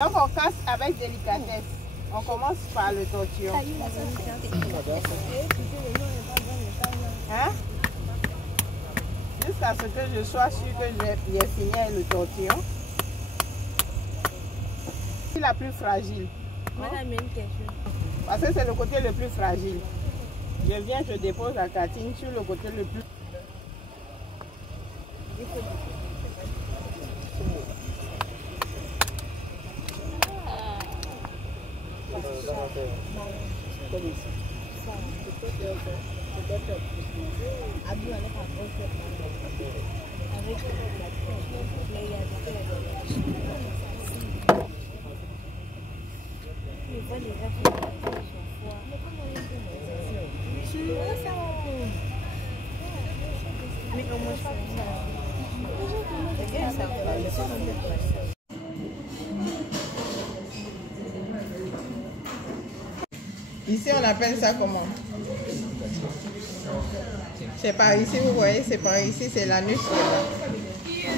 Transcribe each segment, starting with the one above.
Donc on casse avec délicatesse. On commence par le tortillon. Hein? Jusqu'à ce que je sois sûr que j'ai fini avec le tortillon. C'est la plus fragile. Madame, une question. Parce que c'est le côté le plus fragile. Je viens, je dépose la catine sur le côté le plus... Ici, on appelle ça comment? C'est par ici, vous voyez, c'est par ici, c'est l'anus qui est là.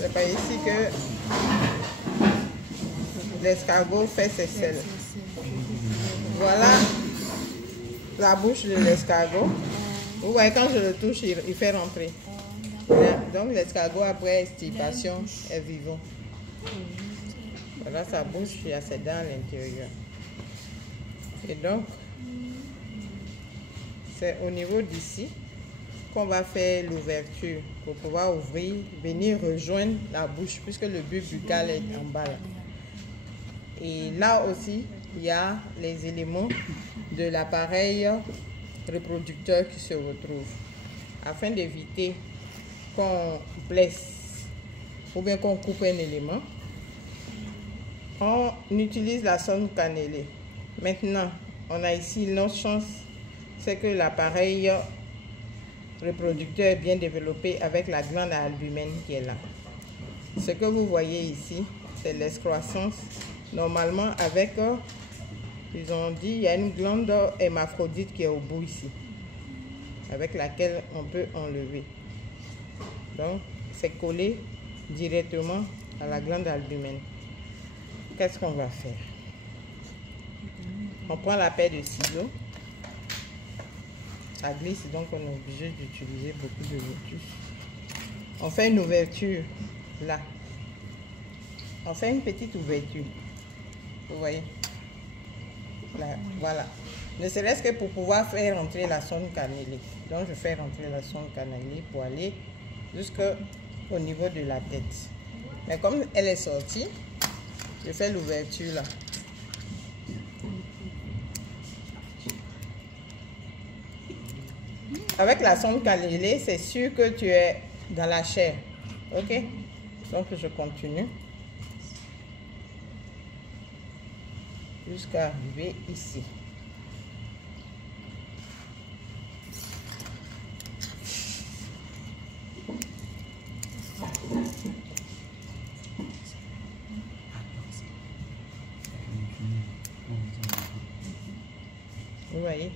C'est par ici que l'escargot fait ses selles. Voilà la bouche de l'escargot. Vous voyez, quand je le touche, il fait rentrer. Donc, l'escargot, après extirpation, est vivant. Voilà sa bouche, il y a ses dents à l'intérieur. Et donc, c'est au niveau d'ici qu'on va faire l'ouverture pour pouvoir ouvrir, venir rejoindre la bouche, puisque le bulbe buccal est en bas là. Et là aussi, il y a les éléments de l'appareil reproducteur qui se retrouvent. Afin d'éviter qu'on blesse ou bien qu'on coupe un élément, on utilise la sonde cannelée. Maintenant, on a ici notre chance, c'est que l'appareil reproducteur est bien développé avec la glande à albumen qui est là. Ce que vous voyez ici, c'est l'excroissance. Normalement, avec, ils ont dit, il y a une glande hémaphrodite qui est au bout ici, avec laquelle on peut enlever. Donc, c'est collé directement à la glande albumen. Qu'est-ce qu'on va faire? On prend la paire de ciseaux. Ça glisse, donc on est obligé d'utiliser beaucoup de lotus. On fait une ouverture là. On fait une petite ouverture. Vous voyez? Là, voilà. Ne serait-ce que pour pouvoir faire rentrer la sonde cannelée. Donc je fais rentrer la sonde cannelée pour aller jusqu'au niveau de la tête. Mais comme elle est sortie, je fais l'ouverture là. Avec la sonde cannelée, c'est sûr que tu es dans la chair. Ok? Donc je continue jusqu'à arriver ici. Vous voyez?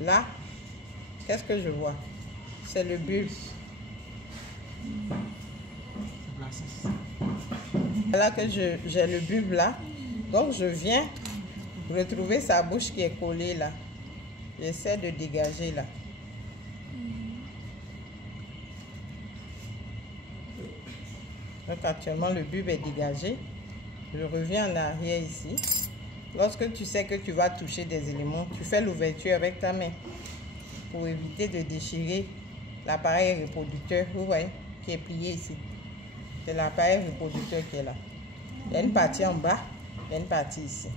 Là, qu'est-ce que je vois? C'est le bulbe. Là que j'ai le bulbe là. Donc je viens retrouver sa bouche qui est collée là. J'essaie de dégager là. Donc actuellement le bulbe est dégagé. Je reviens en arrière ici. Lorsque tu sais que tu vas toucher des éléments, tu fais l'ouverture avec ta main pour éviter de déchirer l'appareil reproducteur, vous voyez, qui est plié ici. C'est l'appareil reproducteur qui est là. Il y a une partie en bas, il y a une partie ici.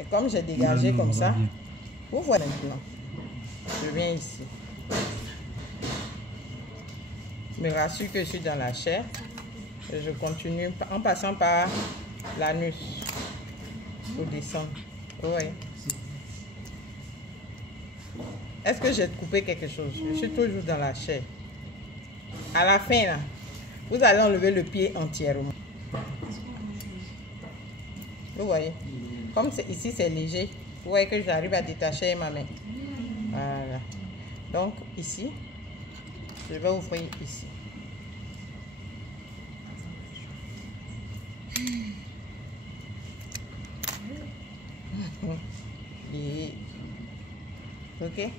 Et comme j'ai dégagé comme ça, vous voyez maintenant, je viens ici. Je me rassure que je suis dans la chair. Et je continue en passant par l'anus pour descendre. Vous voyez. Est-ce que j'ai coupé quelque chose? Je suis toujours dans la chair. À la fin, là, vous allez enlever le pied entièrement. Vous voyez? Comme ici, c'est léger. Vous voyez que j'arrive à détacher ma main. Voilà. Donc, ici, je vais ouvrir ici. Et ok,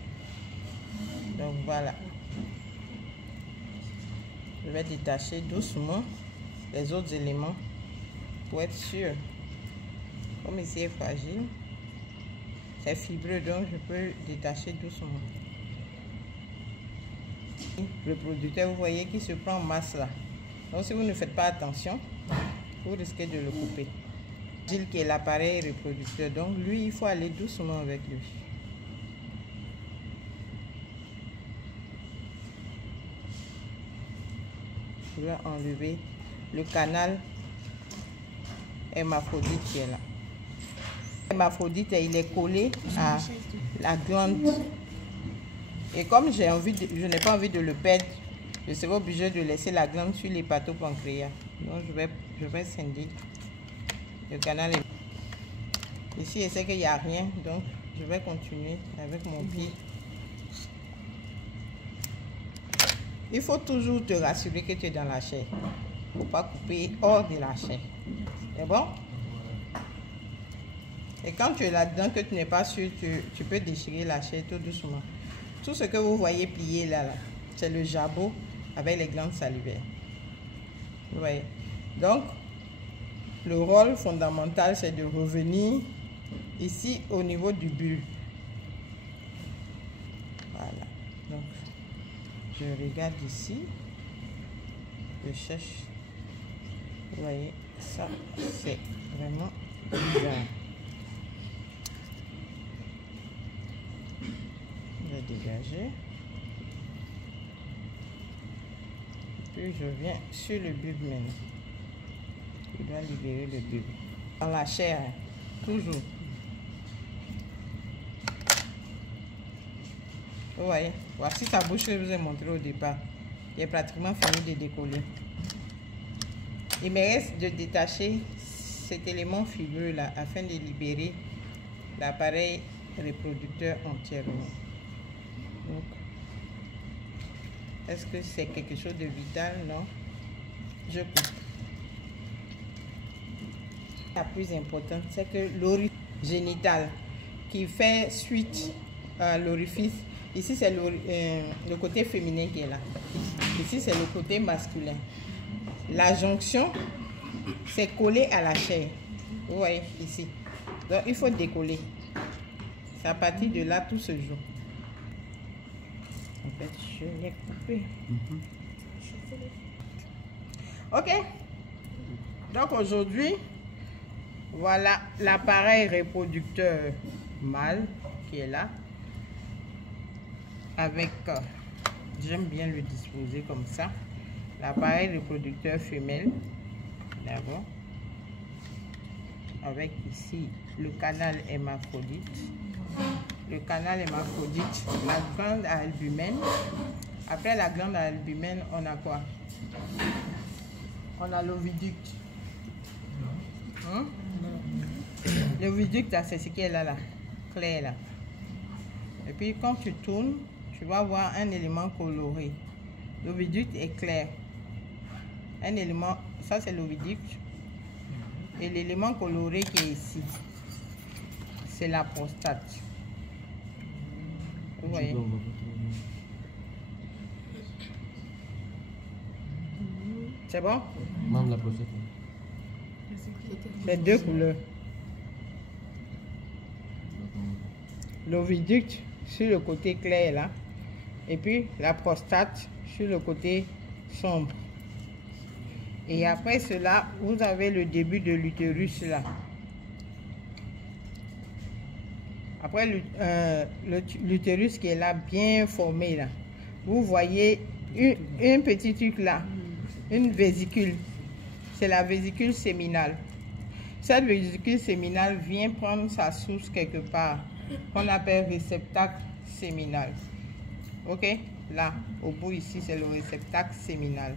donc voilà, je vais détacher doucement les autres éléments pour être sûr. Comme ici est fragile, c'est fibreux, donc je peux détacher doucement. Le reproducteur, vous voyez qu'il se prend en masse là, donc si vous ne faites pas attention, vous risquez de le couper. Gilles qui est l'appareil reproducteur, donc lui il faut aller doucement avec lui. Je vais enlever le canal hermaphrodite qui est là. Hermaphrodite, il est collé à la glande. Et comme je n'ai pas envie de le perdre, je serai obligé de laisser la glande sur l'hépatopancréas. Donc je vais scinder le canal. Ici, je sais qu'il n'y a rien, donc je vais continuer avec mon pied. Il faut toujours te rassurer que tu es dans la chair. Il ne faut pas couper hors de la chair. C'est bon? Et quand tu es là-dedans, que tu n'es pas sûr, tu peux déchirer la chair tout doucement. Tout ce que vous voyez plié là, c'est le jabot avec les glandes salivaires. Vous voyez? Donc, le rôle fondamental, c'est de revenir ici au niveau du bulbe. Voilà. Donc, je regarde ici. Je cherche. Vous voyez, ça, c'est vraiment bizarre. Je vais dégager. Puis je viens sur le bulbe maintenant. Je dois libérer le bulbe. Dans la chair, toujours. Vous voyez, voici sa bouche que je vous ai montré au départ. Il est pratiquement fini de décoller. Il me reste de détacher cet élément fibreux là afin de libérer l'appareil reproducteur entièrement. Donc, est-ce que c'est quelque chose de vital? Non. Je coupe. La plus importante, c'est que l'orifice génital qui fait suite à l'orifice, ici c'est le côté féminin qui est là. Ici c'est le côté masculin. La jonction, c'est collé à la chair. Vous voyez ici. Donc il faut décoller. C'est à partir de là tout se joue. En fait, je l'ai coupé. Ok. Donc aujourd'hui, voilà l'appareil reproducteur mâle qui est là. Avec, j'aime bien le disposer comme ça. L'appareil reproducteur femelle. D'abord. Avec ici le canal hermaphrodite. Le canal hermaphrodite, la glande à albumène. Après la glande à albumène, on a quoi? On a l'oviducte. L'oviducte, c'est ce qui est là, clair là. Et puis quand tu tournes, tu vas voir un élément coloré. L'oviducte est clair. Un élément, ça c'est l'oviducte. Et l'élément coloré qui est ici, c'est la prostate. Vous voyez? C'est bon? Même la prostate. C'est deux couleurs. L'oviducte sur le côté clair là. Et puis la prostate sur le côté sombre. Et après cela, vous avez le début de l'utérus là. Après l'utérus qui est là, bien formé là. Vous voyez un petit truc là, une vésicule. C'est la vésicule séminale. Cette vésicule séminale vient prendre sa source quelque part, qu'on appelle réceptacle séminal. Ok? Là, au bout ici, c'est le réceptacle séminal.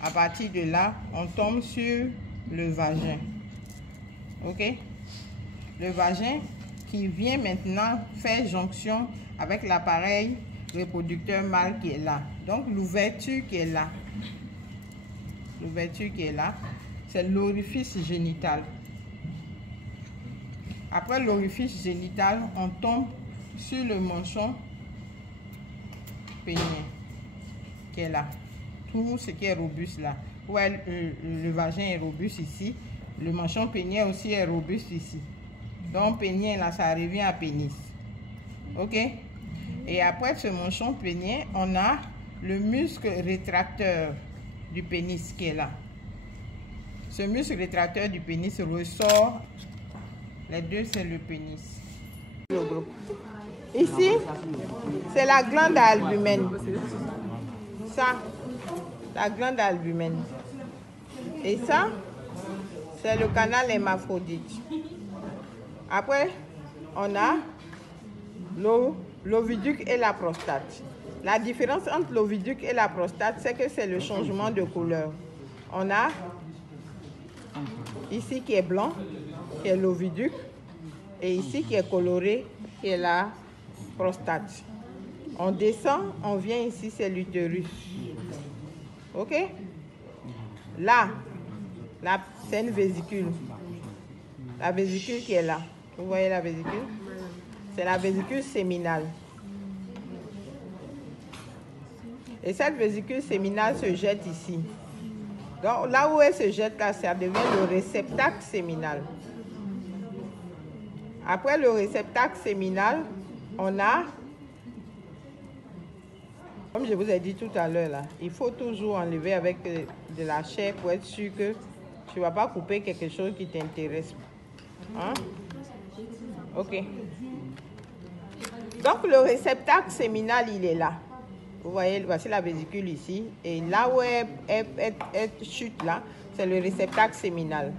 À partir de là, on tombe sur le vagin. Ok? Le vagin qui vient maintenant faire jonction avec l'appareil reproducteur mâle qui est là. Donc, l'ouverture qui est là. L'ouverture qui est là, c'est l'orifice génital. Après l'orifice génital, on tombe sur le manchon pénien qui est là. Tout ce qui est robuste là. Ouais, le vagin est robuste ici. Le manchon pénien aussi est robuste ici. Donc pénien là, ça revient à pénis. Ok? Et après ce manchon pénien, on a le muscle rétracteur du pénis qui est là. Ce muscle rétracteur du pénis ressort. Les deux, c'est le pénis. Ici, c'est la glande à albumène. Ça, la glande à albumène. Et ça, c'est le canal hémaphrodite. Après, on a l'oviduc et la prostate. La différence entre l'oviduc et la prostate, c'est que c'est le changement de couleur. On a ici qui est blanc, qui est l'oviduc, et ici qui est coloré, qui est la prostate. On descend, on vient ici, c'est l'utérus. Ok? Là, c'est une vésicule. La vésicule qui est là. Vous voyez la vésicule? C'est la vésicule séminale. Et cette vésicule séminale se jette ici. Donc là où elle se jette, là, ça devient le réceptacle séminal. Après le réceptacle séminal, on a, comme je vous ai dit tout à l'heure, là, il faut toujours enlever avec de la chair pour être sûr que tu ne vas pas couper quelque chose qui t'intéresse. Hein? Ok. Donc le réceptacle séminal, il est là. Vous voyez, voici la vésicule ici. Et là où elle chute là, c'est le réceptacle séminal.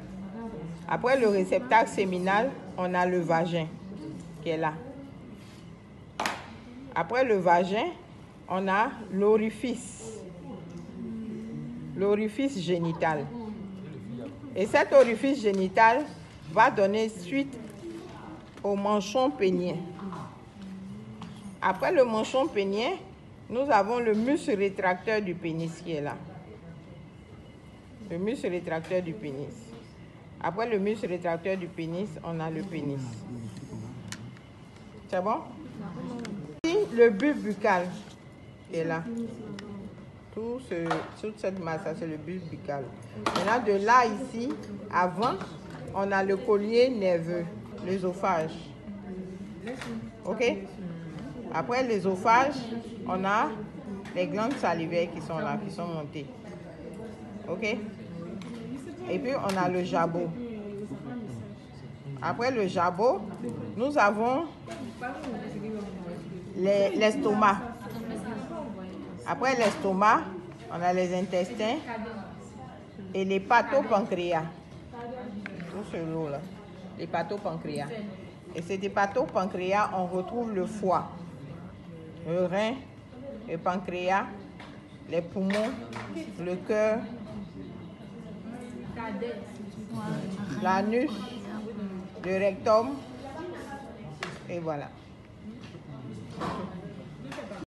Après le réceptacle séminal, on a le vagin qui est là. Après le vagin, on a l'orifice génital. Et cet orifice génital va donner suite au manchon pénien. Après le manchon pénien, nous avons le muscle rétracteur du pénis qui est là. Le muscle rétracteur du pénis. Après le muscle rétracteur du pénis, on a le pénis. C'est bon? Ici, le bulbe buccal qui est là. Toute cette masse, c'est le bulbe buccal. Maintenant, de là, ici, avant, on a le collier nerveux, l'œsophage. Ok? Après l'œsophage, on a les glandes salivaires qui sont là, qui sont montées. Ok? Et puis, on a le jabot. Après le jabot, nous avons l'estomac. Après l'estomac, on a les intestins et l'hépatopancréas. Tout ce lot-là, l'hépatopancréas. Et cet hépatopancréas, on retrouve le foie, le rein, le pancréas, les poumons, le cœur, l'anus, le rectum, et voilà.